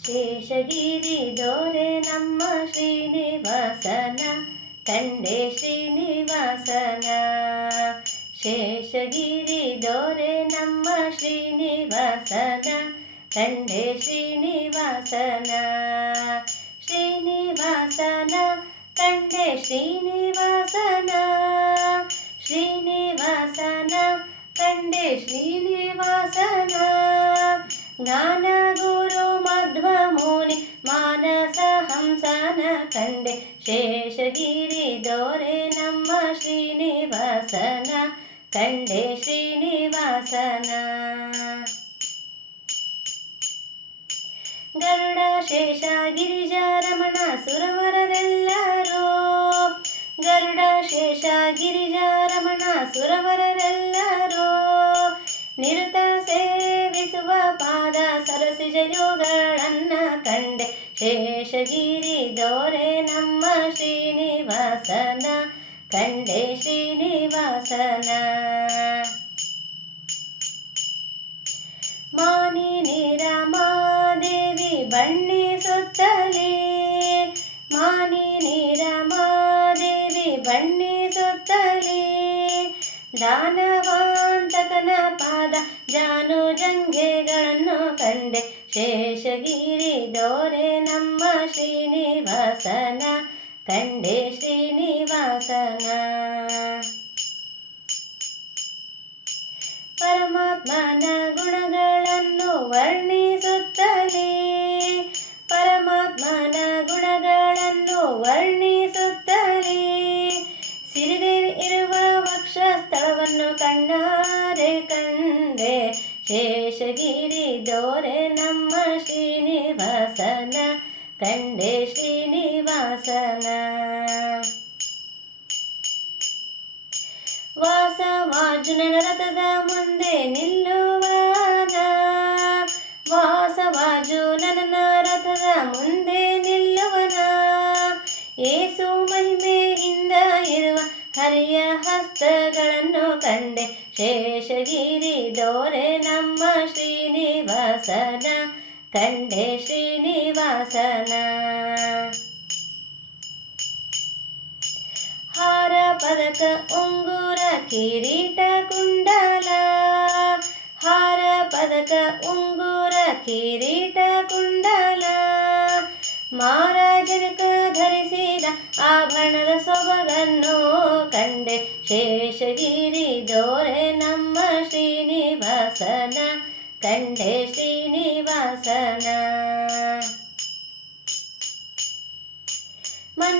ಶೇಷಗಿರಿ ದೋರೆ ನಮ್ಮ ಶ್ರೀನಿವಾಸನ ಕಂಡೆ ಶ್ರೀನಿವಾಸನ ಶೇಷಗಿರಿ ದೋರೆ ನಮ್ಮ ಶ್ರೀನಿವಾಸನ ಕಂಡೆ ಶ್ರೀನಿವಾಸನ ಶ್ರೀನಿವಾಸನ ಕಂಡೆ ಶ್ರೀನಿವಾಸನ ಶ್ರೀನಿವಾಸನ ಕಂಡೆ ಶ್ರೀನಿವಾಸನ ಜ್ಞಾನ ಶೇಷಗಿರಿ ದೋರೆ ನಮ್ಮ ಶ್ರೀನಿವಾಸನ ಕಂಡೆ ಶ್ರೀನಿವಾಸನ. ಗರುಡ, ಶೇಷ, ಗಿರಿಜ, ರಮಣ, ಸುರವರರೆಲ್ಲರೂ. ಗರುಡ, ಶೇಷ, ಗಿರಿಜ, ರಮಣ, ಸುರವರರೆಲ್ಲರೂ. ನಿರುತ ಶೇಷಗಿರಿ ದೋರೆ ನಮ್ಮ ಶ್ರೀನಿವಾಸನ, ಕಂಡೆ ಶ್ರೀನಿವಾಸನ. ಮಾನಿನಿ ರಮಾದೇವಿ ಬಣ್ಣಿಸುತ್ತಲೇ ಮಾನಿನಿ ರಮಾದೇವಿ ಬಣ್ಣಿಸುತ್ತಲೇ ದಾನವಾಂತಕನ ಪಾದ ಜಾನು ಜಂಗೆಗಳನ್ನು ಕಂಡೆ ಶೇಷಗಿರಿ ದೋರೆ ನಮ್ಮ ಶ್ರೀನಿವಾಸನ, ಕಂಡೆ ಶ್ರೀನಿವಾಸನ. ಪರಮಾತ್ಮನ ಗುಣಗಳನ್ನು ವರ್ಣಿಸುತ್ತಲೇ, ಪರಮಾತ್ಮನ ಗುಣಗಳನ್ನು ವರ್ಣಿಸುತ್ತಲೇ. ಸಿರಿದೇವಿ ಇರುವ ವಕ್ಷಸ್ಥಳವನ್ನು ಕಣ್ಣಾರೆ ಕಂಡೆ, ಶೇಷಗಿರಿ ದೋರೆ ಕಂಡೆ ಶ್ರೀನಿವಾಸನ. ವಾಸವಾರ್ಜುನನ ರಥದ ಮುಂದೆ ನಿಲ್ಲುವನ ವಾಸವಾರ್ಜುನನ ರಥದ ಮುಂದೆ ನಿಲ್ಲುವನ. ಏಸು ಮಹಿಮೆಯಿಂದ ಇರುವ ಹರಿಯ ಹಸ್ತಗಳನ್ನು ಕಂಡೆ ಶೇಷಗಿರಿ ದೋರೆ ನಮ್ಮ ಶ್ರೀನಿವಾಸನ. ಕಂಡೆ ಶ್ರೀನಿವಾಸನ ಹಾರ, ಪದಕ, ಉಂಗುರ, ಕಿರೀಟ, ಕುಂಡಲ. ಹಾರ, ಪದಕ, ಉಂಗುರ, ಕಿರೀಟ, ಕುಂಡಲ. ಮಾರಾಜನಕ ಧರಿಸಿದ ಆಭರಣದ ಸೊಬಗನ್ನು ಕಂಡೆ ಶೇಷಗಿರಿ ದೋರೆ ನಮ್ಮ ಶ್ರೀನಿವಾಸನ. ಕಂಡೆ ಶ್ರೀನಿವಾಸನ.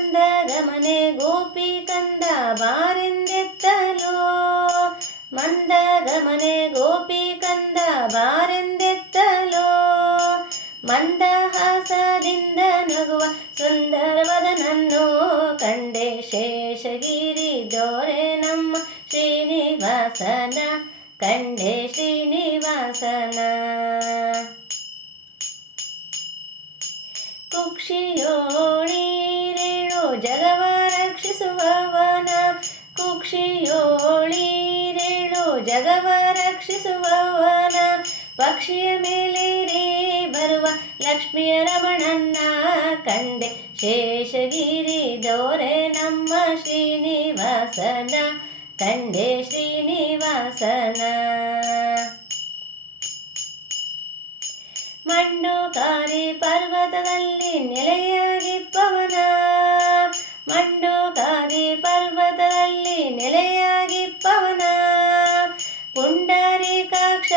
ಮಂದಗಮನೆ ಗೋಪಿ ಕಂದ ಬಾರೆಂದೆತ್ತಲೋ. ಮಂದಗಮನೆ ಗೋಪಿ ಕಂದ ಬಾರೆಂದೆತ್ತಲೋ. ಮಂದಹಾಸದಿಂದ ನಗುವ ಸುಂದರವದನನ್ನು ಕಂಡೆ ಶೇಷಗಿರಿ ದೋರೆ ನಮ್ಮ ಶ್ರೀನಿವಾಸನ. ಕಂಡೆ ಜಗವ ರಕ್ಷಿಸುವವನ ಕುಕ್ಷಿಯೋಳಿರೇಳು. ಜಗವ ರಕ್ಷಿಸುವವನ ಪಕ್ಷಿಯ ಮೇಲೆ ರೇ ಬರುವ ಲಕ್ಷ್ಮಿಯ ರಮಣನ್ನ ಕಂಡೆ ಶೇಷಗಿರಿ ದೋರೆ ನಮ್ಮ ಶ್ರೀನಿವಾಸನ ಕಂಡೆ ಶ್ರೀನಿವಾಸನ. ಮಂಡುಕಾರಿ ಪರ್ವತದಲ್ಲಿ ನೆಲೆಯಾಗಿಪ್ಪವನ ಪರ್ವತದಲ್ಲಿ ನೆಲೆಯಾಗಿಪ್ಪವನ. ಪುಂಡರೀಕಾಕ್ಷ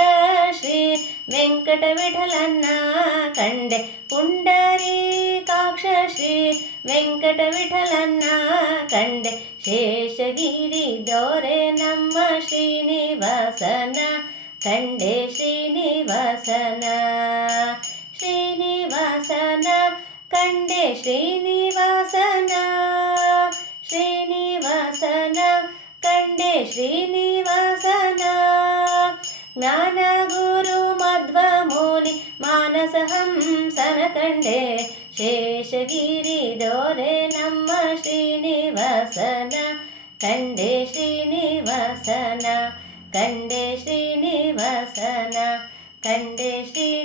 ಶ್ರೀ ವೆಂಕಟ ವಿಠಲನ್ನ ಕಂಡೆ. ಪುಂಡರೀಕಾಕ್ಷ ಶ್ರೀ ವೆಂಕಟ ವಿಠಲನ್ನ ಕಂಡೆ. ಶೇಷಗಿರಿ ದೋರೆ ನಮ್ಮ ಶ್ರೀನಿವಾಸನ ಕಂಡೆ. ಶ್ರೀನಿವಾಸನ ಶ್ರೀನಿವಾಸನ ಕಂಡೆ. ಶ್ರೀನಿವಾಸನ श्रीनिवसना। ज्ञानगुरुमध्वनि मानसहंसनखण्डे शेषगिरिदोरे नम श्रीनिवसन। कण्डे श्रीनिवसन। कण्डे श्रीनिवसन। कण्डे श्री